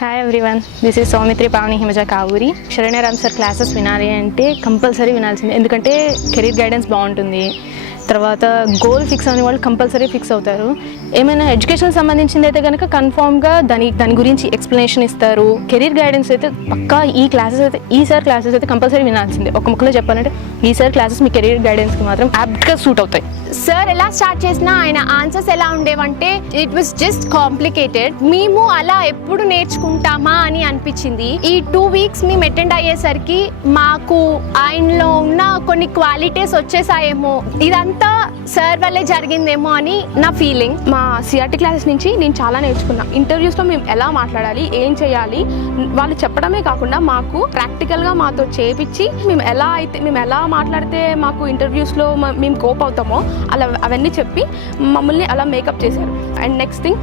Hi everyone, this is Saumitri Pavani Himaja Kavuri. Saranya Ram sir classes వినాలి అంటే compulsory వినాల్సిందే. ఎందుకంటే కెరీర్ గైడెన్స్ బాగుంటుంది. తర్వాత గోల్ ఫిక్స్ అనే వాళ్ళు కంపల్సరీ ఫిక్స్ అవుతారు. ఏమైనా ఎడ్యుకేషన్ సంబంధించింది అయితే కనుక కన్ఫామ్గా దాని గురించి ఎక్స్ప్లెనేషన్ ఇస్తారు. కెరీర్ గైడెన్స్ అయితే పక్కా ఈ సార్ క్లాసెస్ అయితే కంపల్సరీ వినాల్సిందే. ఒక ముక్కలో చెప్పాలంటే ఈ సార్ క్లాసెస్ మీ కెరీర్ గైడెన్స్కి మాత్రం యాప్ట్గా సూట్ అవుతాయి. సార్ ఎలా స్టార్ట్ చేసినా ఆయన ఆన్సర్స్ ఎలా ఉండేవంటే ఇట్ వాస్ జస్ట్ కాంప్లికేటెడ్. మేము అలా ఎప్పుడు నేర్చుకుంటామా అని అనిపించింది. ఈ 2 weeks మేము అటెండ్ అయ్యేసరికి మాకు ఆయనలో ఉన్న కొన్ని క్వాలిటీస్ వచ్చేసాయేమో, ఇదంతా సార్ వల్లే జరిగిందేమో అని నా ఫీలింగ్. మా సిఆర్టీ క్లాసెస్ నుంచి నేను చాలా నేర్చుకున్నా. ఇంటర్వ్యూస్లో మేము ఎలా మాట్లాడాలి, ఏం చేయాలి, వాళ్ళు చెప్పడమే కాకుండా మాకు ప్రాక్టికల్గా మాతో చేపించి మేము ఎలా మాట్లాడితే మాకు ఇంటర్వ్యూస్లో మేము కోప్ అవుతామో అవన్నీ చెప్పి మమ్మల్ని అలా మేకప్ చేశారు. అండ్ నెక్స్ట్ థింగ్,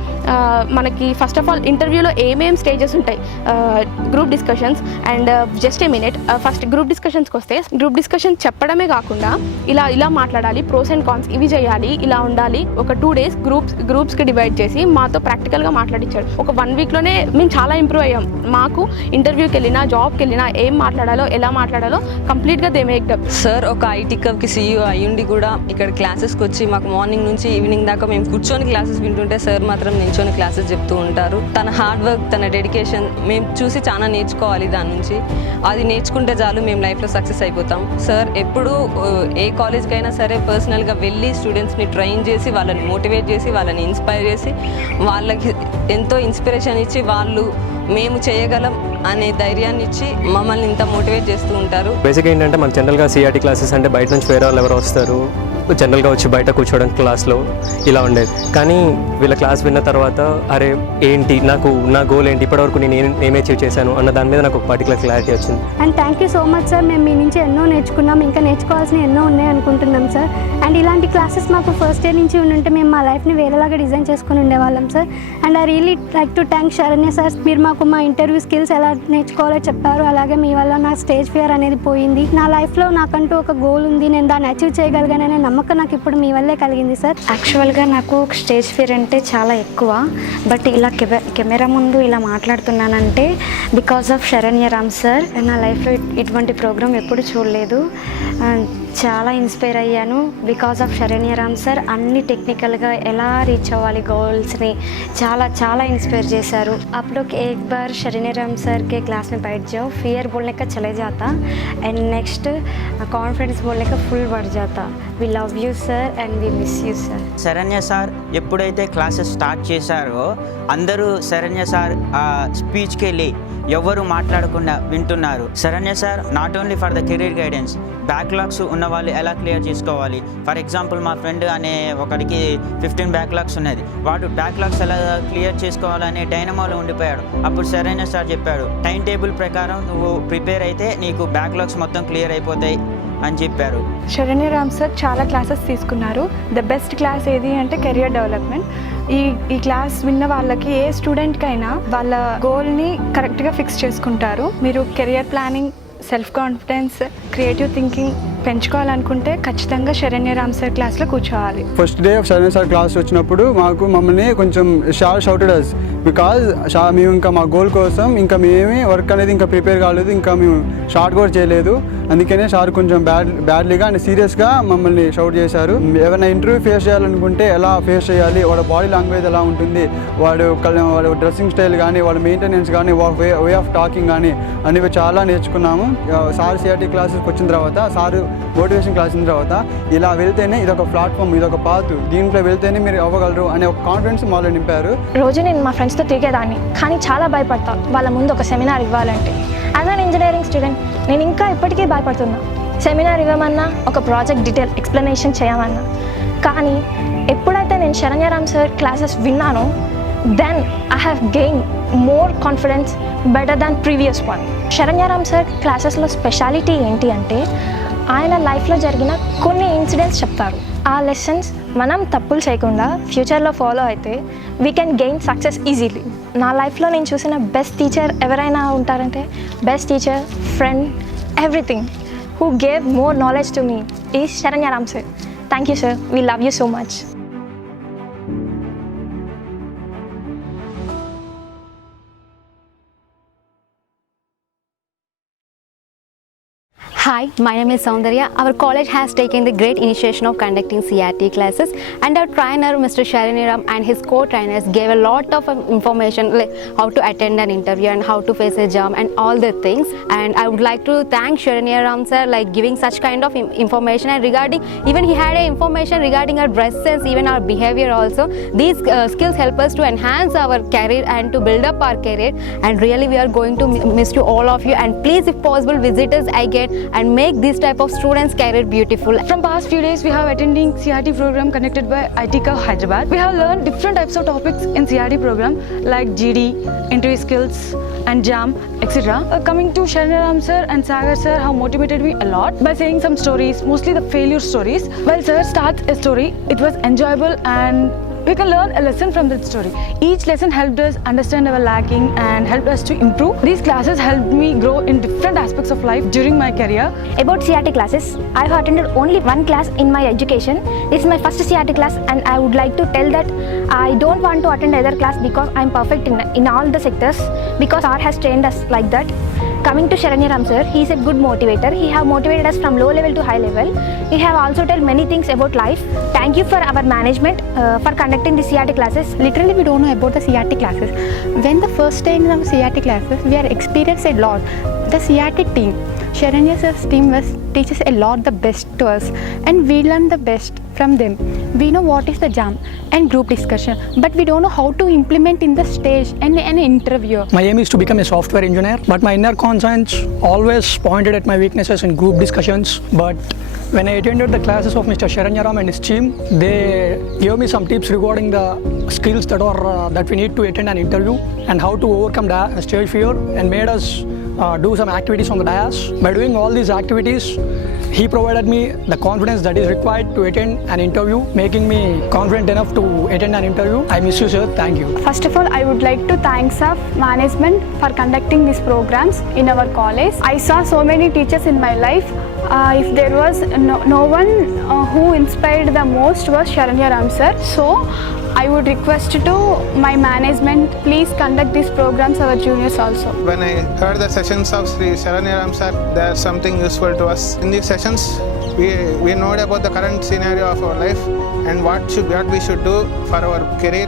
మనకి ఫస్ట్ ఆఫ్ ఆల్ ఇంటర్వ్యూలో ఏమేమి స్టేజెస్ ఉంటాయి, group discussions and just a minute. First group డిస్కషన్స్కి వస్తే గ్రూప్ డిస్కషన్ చెప్పడమే కాకుండా ఇలా మాట్లాడాలి, ప్రోస్ అండ్ కాన్స్ ఇవి చేయాలి, ఇలా ఉండాలి. ఒక 2 days గ్రూప్స్కి డివైడ్ చేసి మాతో ప్రాక్టికల్గా మాట్లాడించాడు. ఒక 1 weekలోనే మేము చాలా ఇంప్రూవ్ అయ్యాం. మాకు ఇంటర్వ్యూకి వెళ్ళినా జాబ్కి వెళ్ళినా ఏం మాట్లాడాలో ఎలా మాట్లాడాలో కంప్లీట్గా దే మేక్ అప్. సార్ ఒక ఐటీ కబ్కి CEO అయ్యుండి కూడా ఇక్కడ క్లాసెస్కి వచ్చి మాకు మార్నింగ్ నుంచి ఈవినింగ్ దాకా మేము కూర్చొని క్లాసెస్ వింటుంటే సార్ మాత్రం నిల్చొని క్లాసెస్ చెప్తూ ఉంటారు. తన హార్డ్ వర్క్, తన డెడికేషన్ మేము చూసి చాలా నేర్చుకోవాలి. దాని నుంచి అది నేర్చుకుంటే చాలు మేము లైఫ్లో సక్సెస్ అయిపోతాం. సార్ ఎప్పుడూ ఏ కాలేజ్కి అయినా సరే పర్సనల్గా వెళ్ళి స్టూడెంట్స్ని ట్రైన్ చేసి వాళ్ళని మోటివేట్ చేసి వాళ్ళని ఇన్స్పైర్ చేసి వాళ్ళకి ఎంతో ఇన్స్పిరేషన్ ఇచ్చి వాళ్ళు మేము చేయగలం అనే ధైర్యాన్ని ఇచ్చి మమ్మల్ని ఇంత మోటివేట్ చేస్తూ ఉంటారు. బేసిక్గా ఏంటంటే మన జనరల్గా సిఆర్టీ క్లాసెస్ అంటే బయట నుంచి వేరే వాళ్ళు ఎవరు వస్తారు, జనరల్గా వచ్చి బయట కూర్చోవడం క్లాస్లో ఇలా ఉండేది. కానీ వీళ్ళ క్లాస్ విన్న తర్వాత అరే ఏంటి నా గోల్ ఏంటి, ఇప్పటివరకు నేను ఏం అచీవ్ చేశాను అన్న దాని మీద నాకు ఒక పర్టికులర్ క్లారిటీ వచ్చింది. And thank you so much sir. మేము మీ నుంచి ఎన్నో నేర్చుకున్నాం, ఇంకా నేర్చుకోవాల్సిన ఎన్నో ఉన్నాయి అనుకుంటున్నాం సార్. అండ్ ఇలాంటి క్లాసెస్ మాకు ఫస్ట్ ఇయర్ నుంచి ఉంటే మేము మా లైఫ్ని వేరేలాగా డిజైన్ చేసుకుని ఉండేవాళ్ళం sir. And I really like to thank Saranya sir. మీరు మాకు మా ఇంటర్వ్యూ స్కిల్స్ ఎలా నేర్చుకోవాలో చెప్పారు. అలాగే మీ వల్ల నా స్టేజ్ ఫియర్ అనేది పోయింది. నా లైఫ్లో నాకంటూ ఒక గోల్ ఉంది, నేను దాన్ని అచీవ్ చేయగలిగాననే నమ్మకం నాకు ఇప్పుడు మీ వల్లే కలిగింది సార్. యాక్చువల్గా నాకు స్టేజ్ ఫియర్ అంటే చాలా ఎక్కువ. బట్ ఇలా కెమెరా ముందు ఇలా మాట్లాడుతున్నానంటే because of Saranya Ram sir. నా లైఫ్లో ఇటువంటి ప్రోగ్రామ్ ఎప్పుడు చూడలేదు. చాలా ఇన్స్పైర్ అయ్యాను because of Saranya Ram sir. అన్ని టెక్నికల్గా ఎలా రీచ్ అవ్వాలి గోల్స్ని చాలా చాలా ఇన్स्पायर చేశారు. आप लोग एक बार शरण्य राम सर के क्लास में बैठ जाओ, फियर बोलने का चले जाता एंड नेक्स्ट कॉन्फिडेंस बोलने का फुल बढ़ जाता. We love you sir and we miss you sir. Saranya sir ఎప్పుడైతే క్లాసెస్ స్టార్ట్ చేశారో అందరూ శరణ్య సార్ స్పీచ్కి వెళ్ళి ఎవరు మాట్లాడకుండా వింటున్నారు. Saranya sir not only for the career guidance, backlogs ఉన్న వాళ్ళు ఎలా క్లియర్ చేసుకోవాలి. ఫర్ ఎగ్జాంపుల్ మా ఫ్రెండ్ అనే ఒకడికి 15 బ్యాక్లాగ్స్ ఉన్నది. వాడు బ్యాక్లాగ్స్ ఎలా క్లియర్ చేసుకోవాలనే డైనమోలో ఉండిపోయాడు. అప్పుడు శరణ్య సార్ చెప్పాడు, టైం టేబుల్ ప్రకారం నువ్వు ప్రిపేర్ అయితే నీకు బ్యాక్లాగ్స్ మొత్తం క్లియర్ అయిపోతాయి అని చెప్పారు. శరణ్య రామ్ సార్ చాలా క్లాసెస్ తీసుకున్నారు. ద బెస్ట్ క్లాస్ ఏది అంటే కెరియర్ డెవలప్మెంట్. ఈ క్లాస్ విన్న వాళ్ళకి ఏ స్టూడెంట్కైనా వాళ్ళ గోల్ని కరెక్ట్గా ఫిక్స్ చేసుకుంటారు. మీరు career planning, self confidence, creative thinking పెంచుకోవాలనుకుంటే ఖచ్చితంగా శరణ్య రామ్ సార్ క్లాస్లో కూర్చోవాలి. First day Saranya sir class వచ్చినప్పుడు మమ్మల్ని కొంచెం షౌటెడ్ అస్ బికాజ్ మేము ఇంకా మా గోల్ కోసం ఇంకా మేమే వర్క్ అనేది ఇంకా ప్రిపేర్ కాలేదు, ఇంకా మేము షార్ట్ కూడా చేయలేదు. అందుకనే సార్ కొంచెం బ్యాడ్లీగా అండ్ సీరియస్గా మమ్మల్ని షౌట్ చేశారు. ఏమైనా ఇంటర్వ్యూ ఫేస్ చేయాలనుకుంటే ఎలా ఫేస్ చేయాలి, వాడు బాడీ లాంగ్వేజ్ ఎలా ఉంటుంది, వాడు డ్రెస్సింగ్ స్టైల్ కానీ, వాడు మెయింటెనెన్స్ కానీ, వే ఆఫ్ టాకింగ్ కానీ అనేవి చాలా నేర్చుకున్నాము. సార్ సిఆర్టీ క్లాసెస్కి వచ్చిన తర్వాత, సార్ మోటివేషన్ క్లాస్ అయిన తర్వాత ఇలా వెళ్తేనే ఇదొక ప్లాట్ఫామ్, ఇదొక పాత్, దీంట్లో వెళ్తేనే మీరు అవ్వగలరు అనే ఒక కాన్ఫిడెన్స్ మాలో నింపారు. రోజు నేను మా ఫ్రెండ్స్తో తిరిగేదాన్ని, కానీ చాలా భయపడతా వాళ్ళ ముందు ఒక సెమినార్ ఇవ్వాలంటే. యాజ్ అన్ ఇంజనీరింగ్ స్టూడెంట్ నేను ఇంకా ఇప్పటికీ భయపడుతున్నా. సెమినార్ ఇవ్వమన్నా, ఒక ప్రాజెక్ట్ డీటెయిల్ ఎక్స్ప్లెనేషన్ చేయమన్నా. కానీ ఎప్పుడైతే నేను శరణ్య రామ్ సార్ క్లాసెస్ విన్నానో then I have gain more confidence better than previous one. Saranya Ram sir క్లాసెస్లో స్పెషాలిటీ ఏంటి అంటే ఆయన లైఫ్లో జరిగిన కొన్ని ఇన్సిడెంట్స్ చెప్తారు. ఆ లెసన్స్ మనం తప్పులు చేయకుండా ఫ్యూచర్లో ఫాలో అయితే we can gain success easily. నా లైఫ్లో నేను చూసిన బెస్ట్ టీచర్ ఎవరైనా ఉంటారంటే best teacher, friend, everything who gave more knowledge to me is Sharanya Ram sir. Thank you sir. We love you so much. Hi, my name is Soundarya. Our college has taken the great initiation of conducting CRT classes, and our trainer, Mr. Sharaniram, and his co-trainers gave a lot of information like how to attend an interview and how to face a jam and all the things. And I would like to thank Sharaniram sir, like giving such kind of information, and regarding even he had a information regarding our dress sense, even our behavior also. These skills help us to enhance our career and to build up our career. And really, we are going to miss you all of you. And please, if possible, visit us again and make this type of students' career beautiful. From past few days, we have attending CRT program conducted by ITCA Hyderabad. We have learned different types of topics in CRT program like GD, interview skills, and JAM, etc. Coming to Sharaniram sir and Sagar sir have motivated me a lot by saying some stories, mostly the failure stories. While sir starts a story, it was enjoyable and we can learn a lesson from that story. Each lesson helped us understand our lacking and helped us to improve. These classes helped me grow in different aspects of life during my career. About CRT classes, I have attended only one class in my education. It's my first CRT class, and I would like to tell that I don't want to attend other class because I'm perfect in all the sectors, because art has trained us like that. Coming to Sharaniram sir, he is a good motivator. He have motivated us from low level to high level. He have also told many things about life. Thank you for our management for conducting the CRT classes. Literally, we don't know about the CRT classes. When the first time in our CRT classes, we are experienced a lot. The CRT team, Sharanya sir's team teaches a lot the best to us, and we learn the best from them. We know what is the jam and group discussion, but we don't know how to implement in the stage and an interview. My aim is to become a software engineer, but my inner conscience always pointed at my weaknesses in group discussions. But when I attended the classes of Mr. Sharanyaram and his team, they gave me some tips regarding the skills that we need to attend an interview and how to overcome the stage fear, and made us do some activities on the dais. By doing all these activities, he provided me the confidence that is required to attend an interview, making me confident enough to attend an interview. I miss you, sir. Thank you. First of all, I would like to thank SAF management for conducting these programs in our college. I saw so many teachers in my life. If there was no one who inspired the most was Sharaniram sir. So I would request to my management, please conduct these programs our juniors also. When I heard the sessions of Sri Sharaniram sir, there's something useful to us. In these sessions, we know about the current scenario of our life and what we should do for our career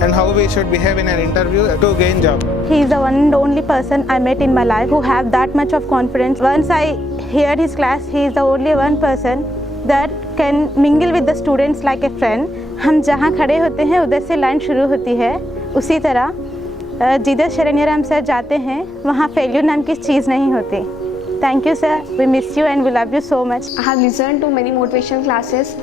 and how we should behave in an interview to gain job. He is the one and only person I met in my life who have that much of confidence. Once I heard his class, he is the only one person that can mingle with the students like a friend. हम जहाँ खड़े होते हैं उधर से line शुरू होती है, उसी तरह जिधर शरण्यराम सर जाते हैं वहाँ फेल्यूर नाम की चीज़ नहीं होती. Thank you sir, we miss you and we love you so much. I have listened to many motivational classes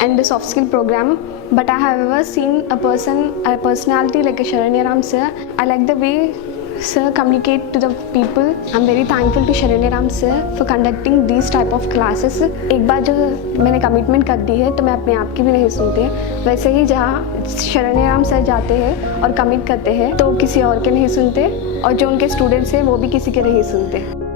and the soft skill program, but I have never seen a personality like a Sharaniram sir. I like the way sir communicate to the people. I'm very thankful to Sharaniram sir for conducting these type of classes. एक बार जो मैंने commitment कर दी है तो मैं अपने आप की भी नहीं सुनती. वैसे ही जहाँ शरण्यराम सर जाते हैं और कमिट करते हैं तो किसी और के नहीं सुनते, और जो उनके स्टूडेंट्स हैं वो भी किसी के नहीं सुनते.